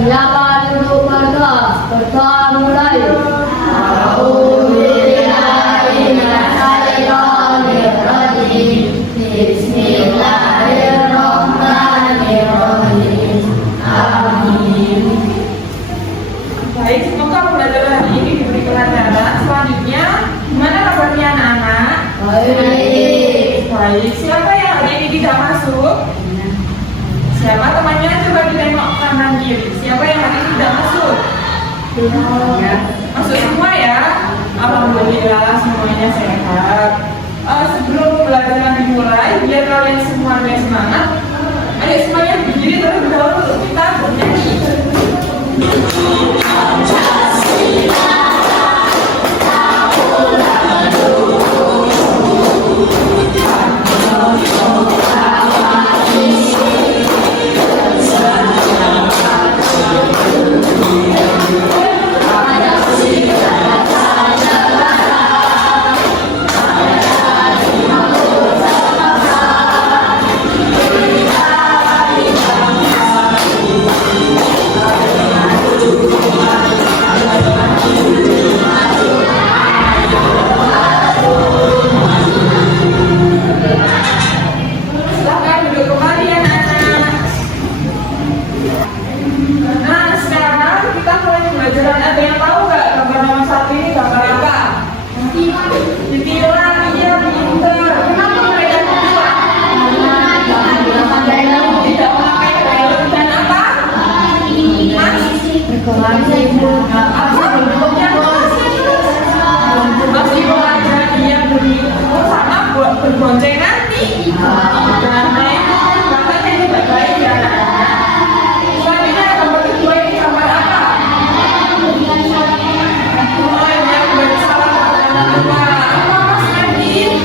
Silakan duduk pada berdoa mulai. Bismillahirrahmanirrahim. Amin. Baik, semoga pembelajaran hari ini diberi kelancaran. Selanjutnya, gimana kabarnya anak-anak? Baik, siapa yang hari ini tidak masuk? Siapa temannya? Coba ditengok kanan kiri. Siapa yang hari ini tidak masuk? Masuk semua ya? Alhamdulillah semuanya sehat. Sebelum pembelajaran dimulai, biar kalian semua lebih semangat, ayo semuanya berdiri terlebih dahulu. Kita bernyanyi. Berbonceng nanti dan makanya juga baik ya. Selanjutnya gambar kedua ini gambar apa? Yang bersalah apa Mas Nadine?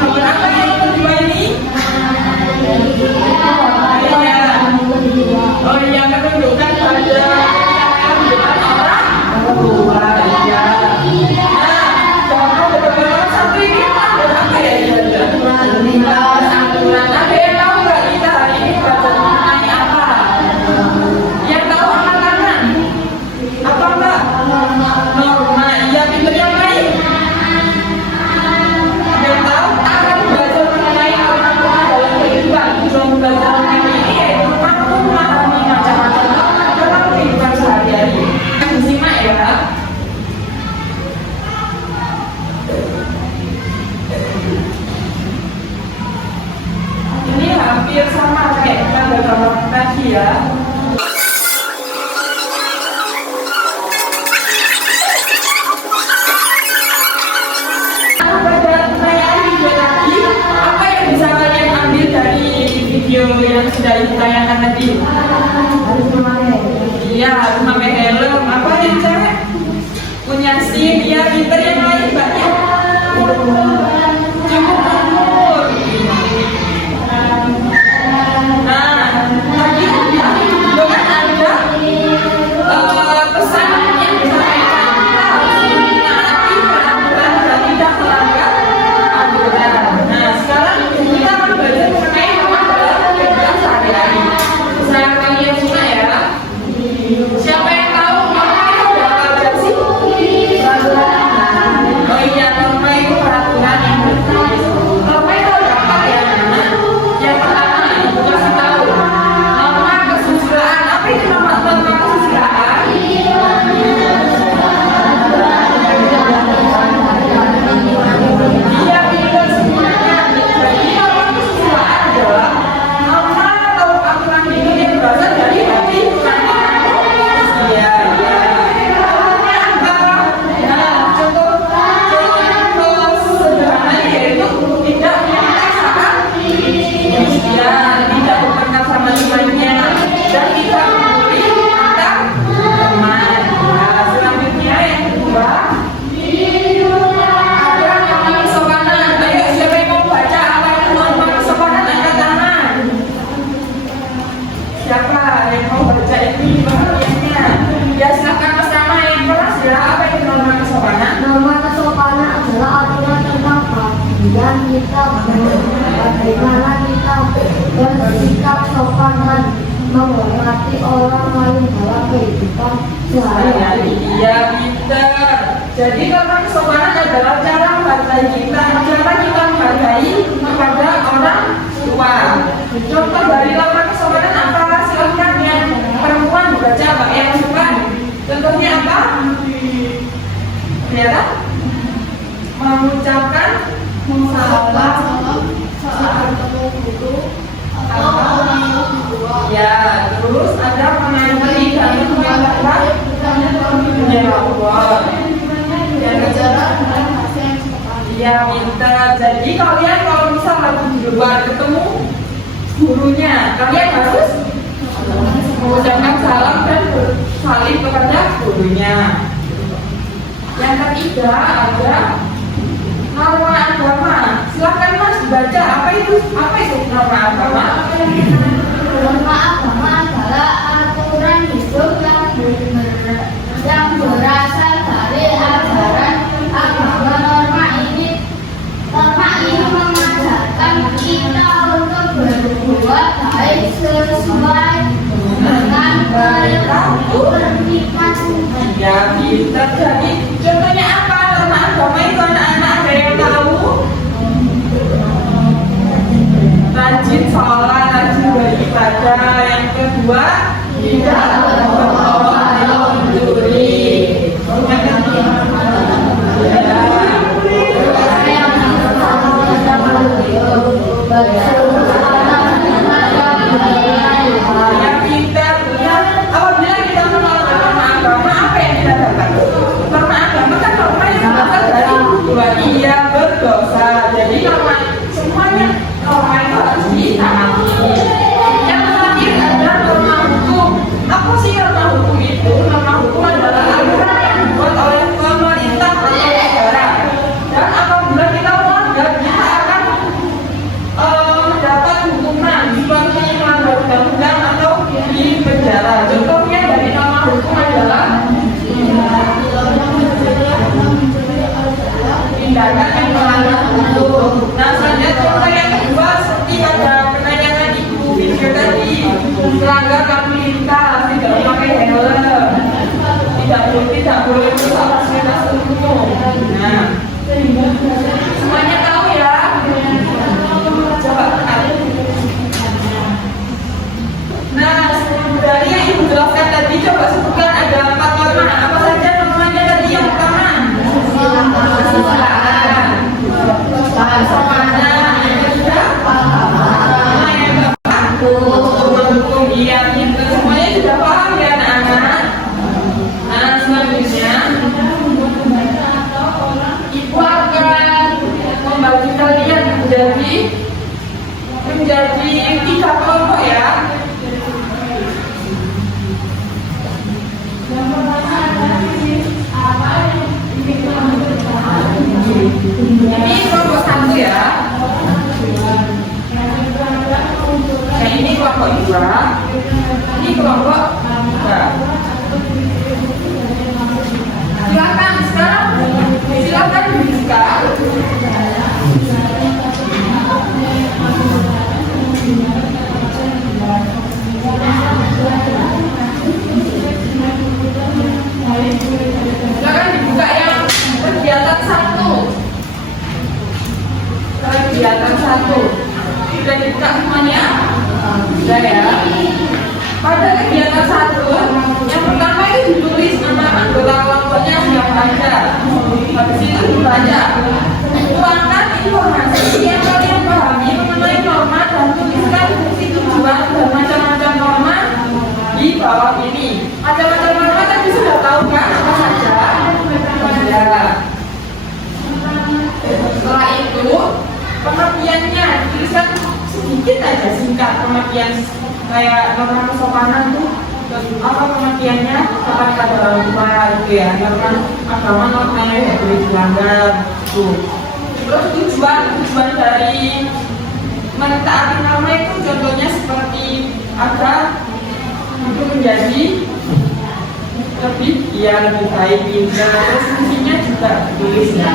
Gambar apa yang kedua ini? Oh iya, menunjukkan pada dengan orang tua ya. Nah, gambar satu ini apa ya? Aturan. Ada yang tahu nggak kita hari ini belajar mengenai apa? Yang tahu angkat tangan? Apa enggak? Norma. Iya, pinter yang lain. Yang tahu akan belajar mengenai apa dalam kehidupan. Sebelum belajar mengenai ini yaitu mampu memahami macam-macam dalam kehidupan sehari-hari. Simak ya. Ini hampir sama kayak gambar tadi ya. Pada pertanyaan video tadi, apa yang bisa kalian ambil dari video yang sudah ditayangkan tadi? Iya, harus memakai helm. Apa yang cewek? Punya SIM, ya pinter yang lain banyak. Cukup umur. Nah, tadi juga kan ada pesan yang disampaikan kita harus menaati peraturan dan tidak melanggar aturan. Nah, sekarang kita akan belajar mengenai norma dalam kehidupan sehari-hari. Saya kalian semua ya. Siapa yang tahu norma itu berapa aja sih? Oh iya, norma itu peraturan yang bertulis. Norma itu berapa ya? Yang pertama, ibu kasih tahu norma kesusilaan. Apa itu norma kesusilaan? Iya, pintar semuanya. Jadi norma kesusilaan adalah norma atau aturan hidup yang berasal dari hati manusia. Contohnya antara, contoh sederhananya yaitu tidak menikah sama Kemudian tidak bertengkar sama temannya dan tidak peduli antar teman. Nah, selanjutnya yang kedua ada norma kesopanan. Ayo siapa yang mau baca apa itu norma kesopanan angkat tangan. Siapa yang mau baca ini bagiannya? Ya silakan bersama yang keras ya. Apa itu norma kesopanan? Norma kesopanan adalah aturan tentang bagian kita bagaimana kita bersikap sopan dan menghormati orang lain dalam kehidupan sehari-hari. Iya, pintar. Jadi karena kesopanan adalah cara menghargai kita, cara kita menghargai kepada orang tua. Contoh dari lama kesopanan apa? Silahkan yang perempuan dibaca, Pak, yang suka. Contohnya apa? Ya, mengucapkan salam saat ketemu guru atau orang tua. Ya, terus ada mengaji dan menyampaikan menjawab. Yang kejaran ya, pintar. Jadi kalian kalau misal lagi di luar ketemu gurunya, kalian harus mengucapkan salam dan saling kepada gurunya. Yang ketiga ada norma agama. Silakan Mas baca, apa itu norma agama? Norma agama adalah aturan hidup yang berasal dari ajaran agama. Norma ini mengajarkan kita untuk berbuat baik sesuai dengan peraturan nikmat. Ya, kita jadi contohnya apa norma agama itu, anak-anak ada yang tahu? Rajin sholat, rajin beribadah. Yang kedua, tidak berbohong atau mencuri. Yang ketiga, yang pintar. Apabila kita menolak norma agama, apa yang kita dapat? Norma agama kan norma yang berasal dari dua, iya berdosa. Jadi norma semuanya norma itu harus ditaati. Yang terakhir ada norma hukum. Apa sih norma hukum itu? Norma hukum adalah aturan yang dibuat oleh pemerintah atau negara. Dan apabila kita melanggar, kita akan mendapat hukuman seperti melanggar undang-undang atau di penjara. Contohnya dari norma hukum adalah tindakan yang melanggar hukum. Nah, saja contoh yang kedua seperti ada penanyakan ibu video tadi, melanggar lalu lintas, tidak memakai helm, tidak boleh merusak fasilitas umum. Nah, semuanya tahu ya. Coba. Nah, dari yang ibu jelaskan tadi, coba sebutkan ada 4 norma. Apa saja normanya tadi? Yang pertama, kesusilaan, kesopanan, yang kedua, yang keempat, hukum. Iya, pintar. Semuanya sudah paham ya, anak-anak? Nah, selanjutnya ibu akan membagi kalian menjadi 3 kelompok ya. Ini kelompok 1 ya. Nah, ini kelompok 2. Ini kelompok 3. Silakan sekarang, silakan dibuka. Silakan dibuka yang kegiatan 1. Kegiatan 1 sudah dibuka semuanya? Sudah ya. Pada kegiatan 1 yang pertama itu ditulis nama anggota kelompoknya siapa saja. Habis itu dibaca, tuangkan informasi yang kalian pahami mengenai norma dan tuliskan fungsi tujuan dan macam-macam norma di bawah ini. Macam-macam norma tadi sudah tahu kan apa saja? Ya. Setelah itu pengertiannya tuliskan sedikit aja, singkat pengertian kayak norma kesopanan tuh apa pengertiannya kepada orang tua itu ya, norma agama normanya tidak boleh dilanggar tuh. Terus tujuan dari mentaati norma itu contohnya seperti agar itu menjadi lebih baik, pintar. Terus fungsinya juga ditulis ya.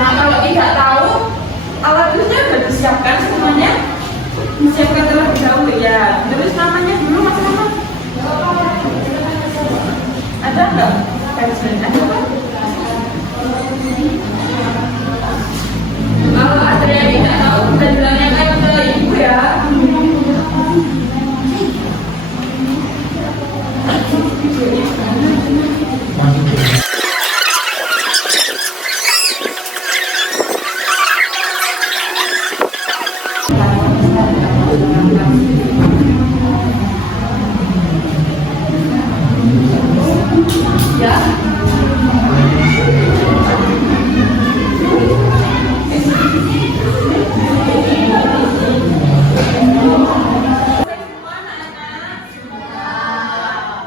Nah, kalau tidak tahu alat tulisnya sudah disiapkan semuanya, disiapkan terlebih dahulu ya. Kalau ada yang tidak tahu, bisa ditanyakan ke ibu ya.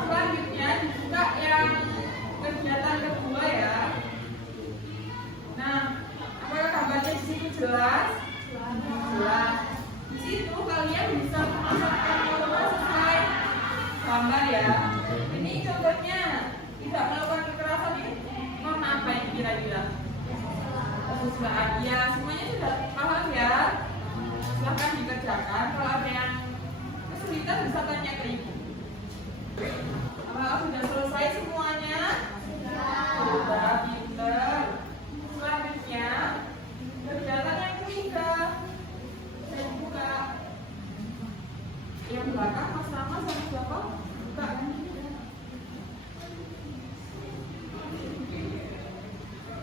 Selanjutnya dibuka yang kegiatan kedua ya. Nah, apakah gambarnya di situ jelas? Jelas. Di situ kalian bisa memasukkan nama sesuai gambar ya. Ini contohnya tidak melakukan kekerasan ini. Norma apa yang kira-kira? Kesusilaan. Ya, semuanya sudah paham ya. Silahkan dikerjakan. Kalau ada yang kesulitan bisa tanya ke ibu. Apakah sudah selesai semuanya? Sudah, pinter. Selanjutnya kegiatan yang ketiga. Saya buka yang belakang Mas Rama sama siapa? Buka.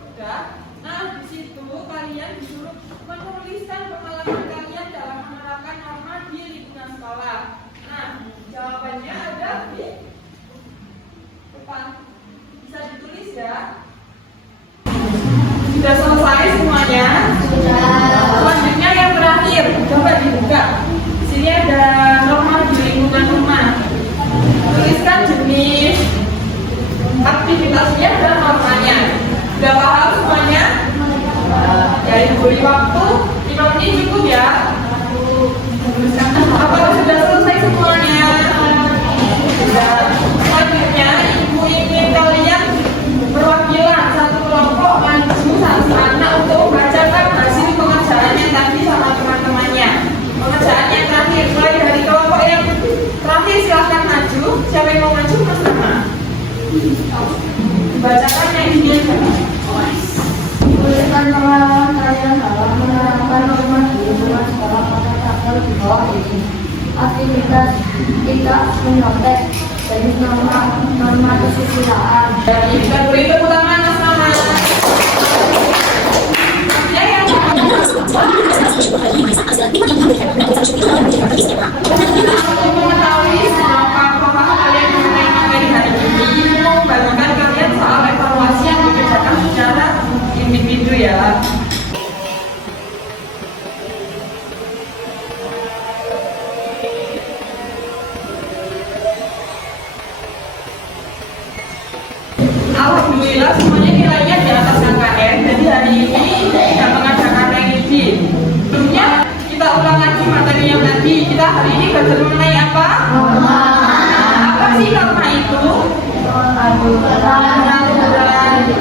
Udah. Nah, di situ kalian disuruh menuliskan pengalaman kalian dalam menerapkan norma di lingkungan sekolah. Nah, jawabannya ada di depan. Bisa ditulis ya. Sudah selesai semuanya? Selanjutnya yang terakhir, coba dibuka. Di sini ada norma di lingkungan rumah. Tuliskan jenis aktivitasnya dan normanya. Sudah paham semuanya? Ya, ibu beri waktu 5 menit cukup ya. Apakah sudah selesai semuanya? Sudah. Selanjutnya ibu ingin kalian perwakilan satu kelompok maju satu anak untuk membacakan hasil pengerjaannya tadi sama teman-temannya. Pengerjaan yang terakhir, mulai dari kelompok yang terakhir silahkan maju. Siapa yang mau maju? Mas Rama. Bacakan yang ini. Tuliskan pengalaman kalian dalam menerapkan norma di lingkungan sekolah pada tabel di bawah ini. Aktivitas tidak menyontek jenis norma kesusilaan. Jadi kita beri tepuk tangan Mas Rama. Ya, yang mengetahui seberapa apakah kalian mengenai materi hari ini, membantukan kalian soal evaluasi yang dikerjakan secara individu ya. Alhamdulillah semuanya nilainya di atas KKM. Jadi hari ini tidak mengadakan revisi. Sebelumnya kita ulang lagi materi yang tadi. Kita hari ini belajar mengenai apa? Apa sih norma itu?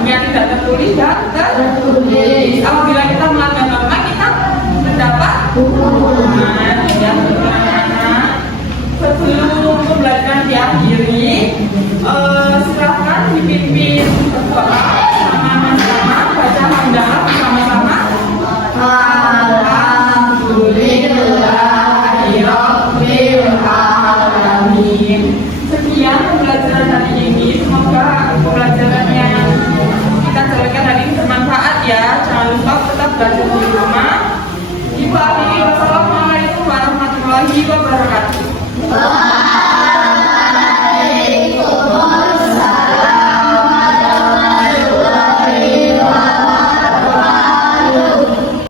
Yang tidak tertulis dan tertulis. Apabila kita melanggar norma, kita mendapat hukuman. Ya, anak-anak. Sebelum pembelajaran diakhiri, silahkan dipimpin berdoa sama-sama, baca hamdalah bersama-sama. Alhamdulillahirabbil alamin. Sekian pembelajaran hari ini. Semoga pembelajaran yang kita jalankan hari ini bermanfaat ya. Jangan lupa tetap belajar di rumah. Ibu akhiri, wassalamualaikum warahmatullahi wabarakatuh.